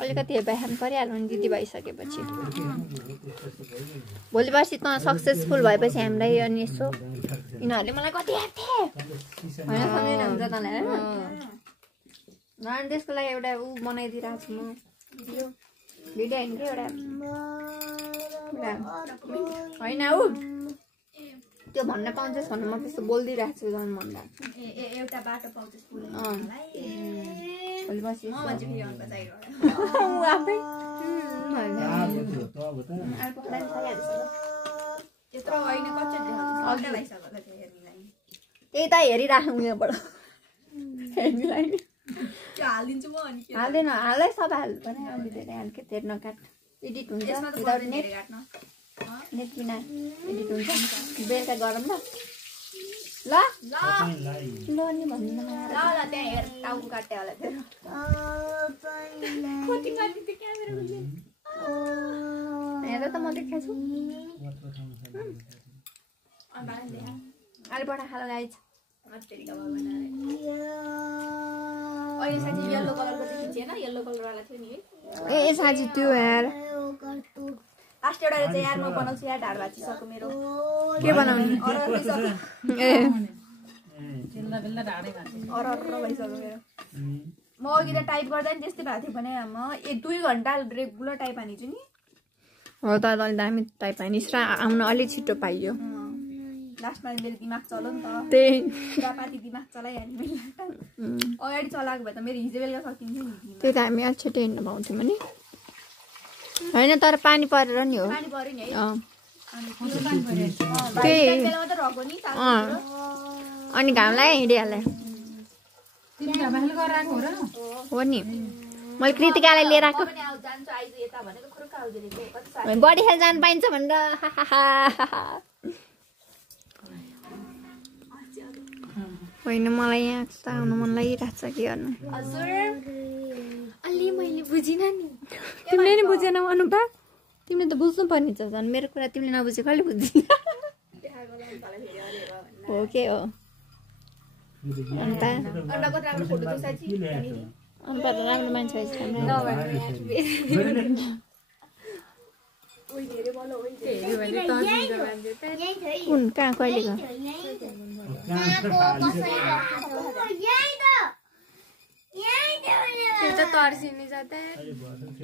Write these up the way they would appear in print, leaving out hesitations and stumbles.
अलिकति हेपाइ खानु परिहाल्यो नि दिदी भइसकेपछि भोलि पर्सि त सक्सेसफुल भएपछि हामीलाई अनि यसो यिनीहरूले मलाई कति हेर्थे होइन सम्झिनु हुन्छ तँलाई होइन त्यसको लागि एउटा ऊ बनाइदिइरहेको छु म भिडियो होइन कि एउटा होइन ऊ त्यो भन्न पाउँछस् भन्नु म त्यस्तो बोलिदिइरहेको छु झन् भन्दा एउटा बाटो पाउँछस् भोलि पर्सि त्यही त हेरिराखौँ उयोबाट हाल्दैन हालै सब हाल्नु पर्ने अलि धेरै हाल के धेरै नकाट एडिट हुन्छ नेट बिना एडिट हुन्छ बेलुका गरौँ ल ल ल नि भन्नु ल त्यहाँ हेर टाउको काट्यो होला तेरो हेर त म देखाएको छु अलि पठा खालो गाइज येल्लो कलरको चाहिँ खिचेन येल्लो कलर वाला थियो नि ए साँझी त्यो यार लास्ट एउटा चाहिँ यार म बनाउँछु यार ढाड भाँचिसक्यो मेरो के बनाउने ए भइसक्यो मेरो म अघि त टाइप गर्दा नि त्यस्तै भएको थियो भने म 2 घन्टा रेगुलर टाइप हानिदिन्छु नि हो त अलि दामी टाइप हानिस् र आउन अलि छिटो पाइयो लास्टमा मेरो दिमाग चल्यो नि त त्यही पुरापाती दिमाग चलाइहाल्यो मैले अगाडि चलाएको भए त मेरो हिजो बेलुका सकिन्थ्यो नि त्यही त हामी अलि छिटो हिँड्न पाउँथ्यौँ नि होइन तर पानी परेर नि हो पानी पर्यो नि है त्यही बेलामा त रगो नि अनि घामलाई हिँडिहाल्यो हो नि मैले कृतिकालाई लिएर आएको जान्छु आइज यता भनेको खुरुक आउँदै रहेछ बढी खेल जानु पाइन्छ भनेर होइन मलाई यहाँ आउनु मन लागिरहेको छ के गर्नु अलि मैले बुझिनँ नि तिमीले नि बुझेनौ अनुपा तिमीले त बुझ्नु पर्ने छ झन् मेरो कुरा तिमीले नबुझे कहिले बुझ्ने हो के हो अनुपा राम्रो मान्छे कुन कहाँ कहिलेको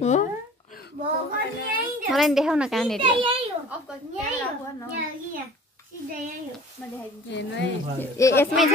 हो मलाई देखाउ न कहाँनिर ए यसमै छ